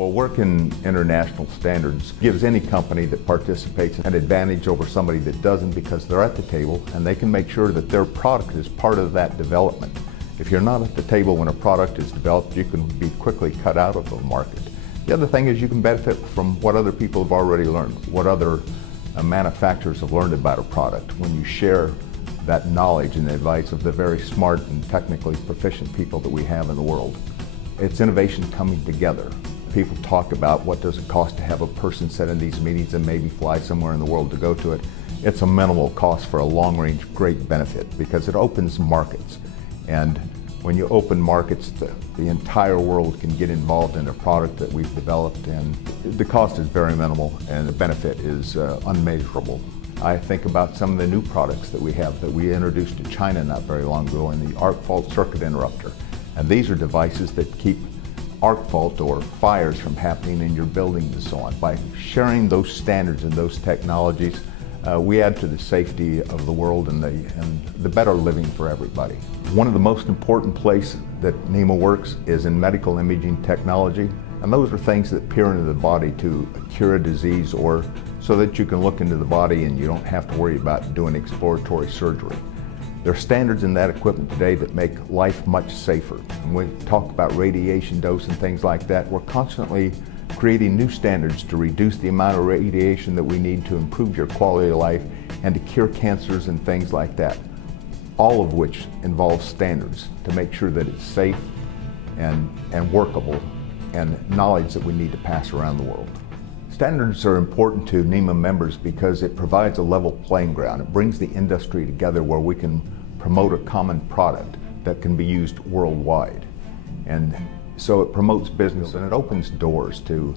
Well, working international standards gives any company that participates an advantage over somebody that doesn't, because they're at the table and they can make sure that their product is part of that development. If you're not at the table when a product is developed, you can be quickly cut out of the market. The other thing is you can benefit from what other people have already learned, what other manufacturers have learned about a product. When you share that knowledge and advice of the very smart and technically proficient people that we have in the world. It's innovation coming together. People talk about what does it cost to have a person sit in these meetings and maybe fly somewhere in the world to go to it. It's a minimal cost for a long-range great benefit because it opens markets. And when you open markets, the entire world can get involved in a product that we've developed, and the cost is very minimal and the benefit is unmeasurable. I think about some of the new products that we have that we introduced to China not very long ago, in the arc fault circuit interrupter. And these are devices that keep arc fault or fires from happening in your buildings and so on. By sharing those standards and those technologies, we add to the safety of the world and the better living for everybody. One of the most important places that NEMA works is in medical imaging technology. And those are things that peer into the body to cure a disease, or so that you can look into the body and you don't have to worry about doing exploratory surgery. There are standards in that equipment today that make life much safer. When we talk about radiation dose and things like that, we're constantly creating new standards to reduce the amount of radiation that we need to improve your quality of life and to cure cancers and things like that. All of which involves standards to make sure that it's safe and workable, and knowledge that we need to pass around the world. Standards are important to NEMA members because it provides a level playing ground. It brings the industry together where we can promote a common product that can be used worldwide. And so it promotes business and it opens doors to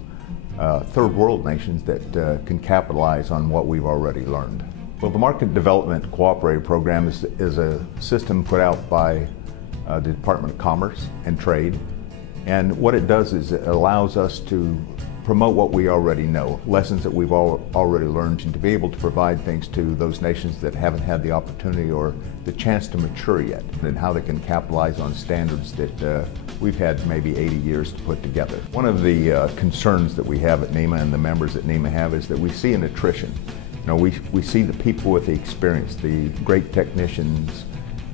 third world nations that can capitalize on what we've already learned. Well, the Market Development Cooperative Program is a system put out by the Department of Commerce and Trade. And what it does is it allows us to promote what we already know, lessons that we've already learned, and to be able to provide things to those nations that haven't had the opportunity or the chance to mature yet, and how they can capitalize on standards that we've had maybe 80 years to put together. One of the concerns that we have at NEMA and the members at NEMA have is that we see an attrition. You know, we see the people with the experience, the great technicians,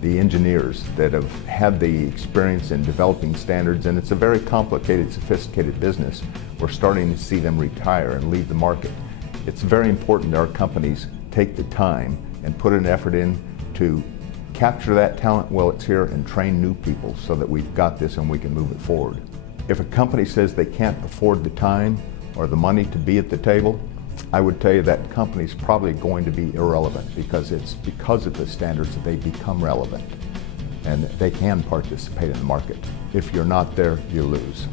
the engineers that have had the experience in developing standards, and it's a very complicated, sophisticated business. We're starting to see them retire and leave the market. It's very important that our companies take the time and put an effort in to capture that talent while it's here and train new people so that we've got this and we can move it forward. If a company says they can't afford the time or the money to be at the table, I would tell you that company's probably going to be irrelevant, because it's because of the standards that they become relevant and they can participate in the market. If you're not there, you lose.